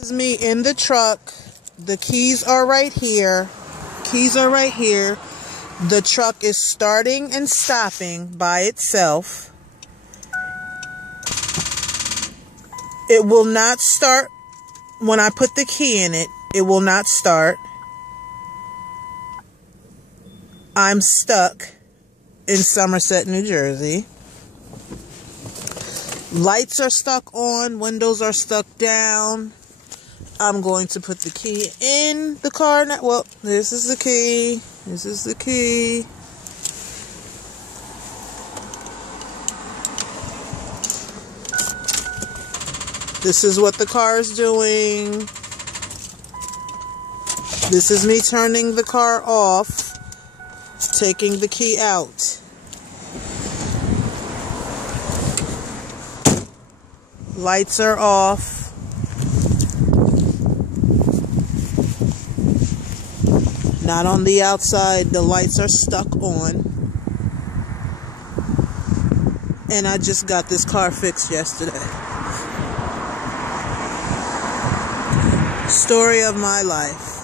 This is me in the truck. The keys are right here. Keys are right here. The truck is starting and stopping by itself. It will not start when I put the key in it. It will not start. I'm stuck in Somerset, New Jersey. Lights are stuck on. Windows are stuck down. I'm going to put the key in the car now. Well, this is the key. This is the key. This is what the car is doing. This is me turning the car off, taking the key out. Lights are off. Not on the outside. The lights are stuck on. And I just got this car fixed yesterday. Story of my life.